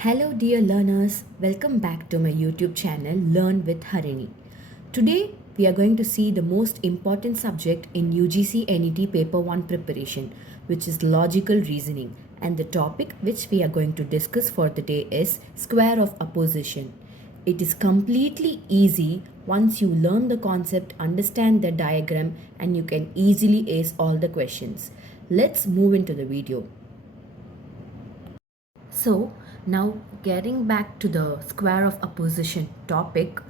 Hello, dear learners. Welcome back to my YouTube channel, Learn with Harini. Today, we are going to see the most important subject in UGC NET Paper 1 preparation, which is logical reasoning. And the topic which we are going to discuss for the day is square of opposition. It is completely easy once you learn the concept, understand the diagram, and you can easily ace all the questions. Let's move into the video. So now getting back to the square of opposition topic.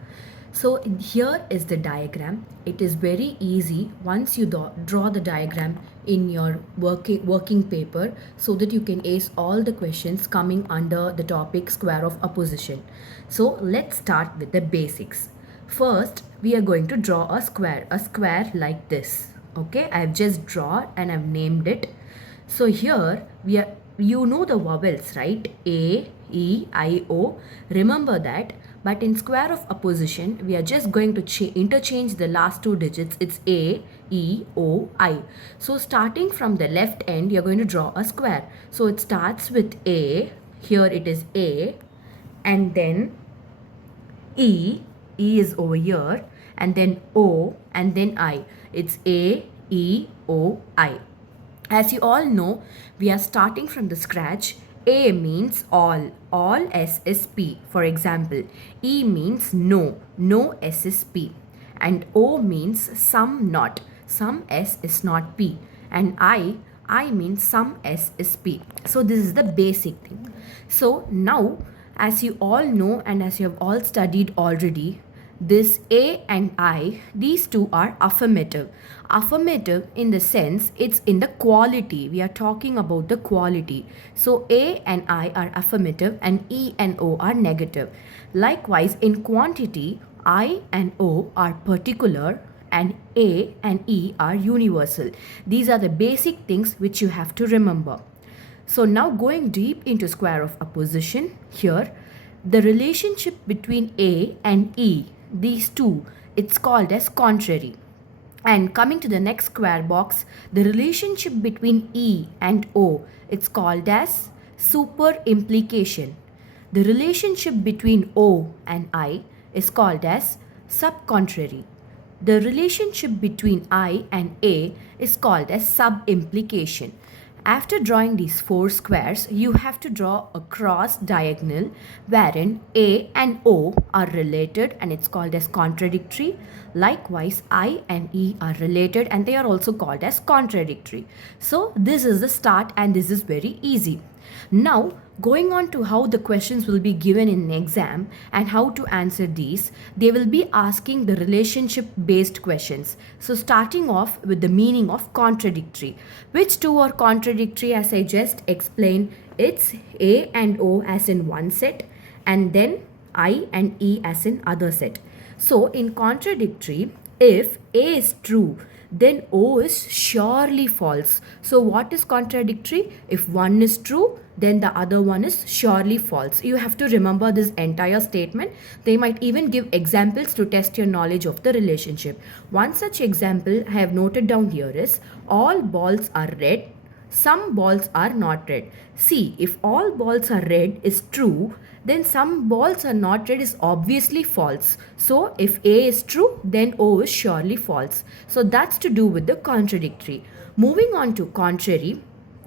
So here is the diagram. It is very easy once you draw the diagram in your working paper so that you can ace all the questions coming under the topic square of opposition. So let's start with the basics. First, we are going to draw a square like this. Okay, I have just drawn and I've named it. So here you know the vowels, right? A, E, I, O. Remember that. But in square of opposition, we are just going to interchange the last two digits. It's A, E, O, I. So starting from the left end, you're going to draw a square. So it starts with A. Here it is A. And then E. E is over here. And then O. And then I. It's A, E, O, I. As you all know, we are starting from the scratch. A means all S is P. For example, E means no S is P. And O means some not S is not P. And I means some S is P. So this is the basic thing. So now, as you all know and as you have all studied already, this A and I, these two are affirmative. Affirmative in the sense it's in the quality. We are talking about the quality. So A and I are affirmative and E and O are negative. Likewise, in quantity, I and O are particular and A and E are universal. These are the basic things which you have to remember. So now going deep into square of opposition, here the relationship between A and E, these two, it's called as contrary. And coming to the next square box, the relationship between E and O, it's called as superimplication. The relationship between O and I is called as subcontrary. The relationship between I and A is called as subimplication. After drawing these four squares, you have to draw a cross diagonal wherein A and O are related and it's called as contradictory. Likewise, I and E are related and they are also called as contradictory. So this is the start and this is very easy. Now, going on to how the questions will be given in an exam and how to answer these, they will be asking the relationship based questions. So starting off with the meaning of contradictory. Which two are contradictory as I just explained? It's A and O as in one set and then I and E as in other set. So in contradictory, if A is true, then O is surely false. So what is contradictory? If one is true, then the other one is surely false. You have to remember this entire statement. They might even give examples to test your knowledge of the relationship. One such example I have noted down here is all balls are red, some balls are not red. See, if all balls are red is true, then some balls are not red is obviously false. So if A is true, then O is surely false. So that's to do with the contradictory. Moving on to contrary.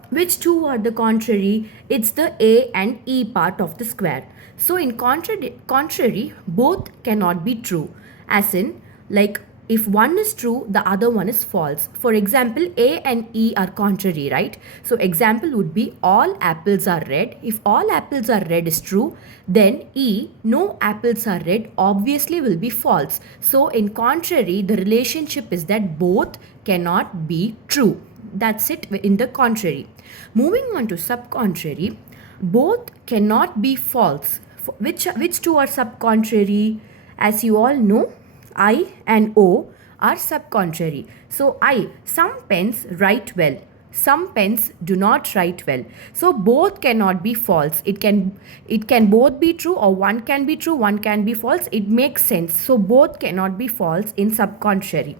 Which two are the contrary? It's the A and E part of the square. So in contrary, both cannot be true. As in, like, if one is true, the other one is false. For example, A and E are contrary, right? So example would be all apples are red. If all apples are red is true, then E, no apples are red, obviously will be false. So in contrary, the relationship is that both cannot be true. That's it in the contrary. Moving on to subcontrary, both cannot be false. Which two are subcontrary? As you all know, I and O are subcontrary. So some pens write well, some pens do not write well. So both cannot be false. It can both be true, or one can be true, one can be false. It makes sense. So both cannot be false in subcontrary.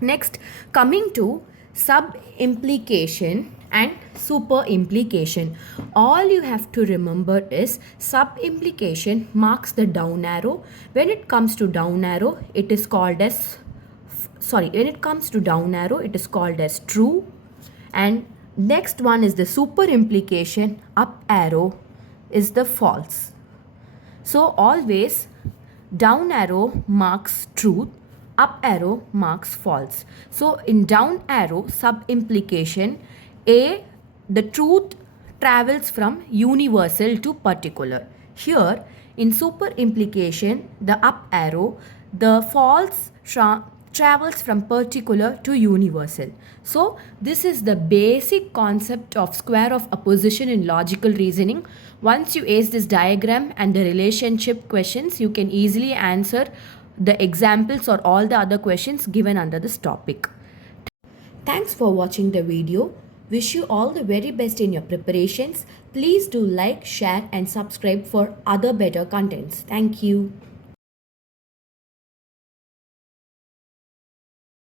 Next, coming to sub implication. and super implication. All you have to remember is sub implication marks the down arrow. When it comes to down arrow, it is called as when it comes to down arrow, it is called as true. And next one is the super implication, up arrow is the false. So always down arrow marks truth, up arrow marks false. So in down arrow sub implication, A, the truth travels from universal to particular. Here in super implication, the up arrow, the false travels from particular to universal. So this is the basic concept of square of opposition in logical reasoning. Once you ace this diagram and the relationship questions, you can easily answer the examples or all the other questions given under this topic. Thanks for watching the video. Wish you all the very best in your preparations. Please do like, share and subscribe for other better contents. Thank you.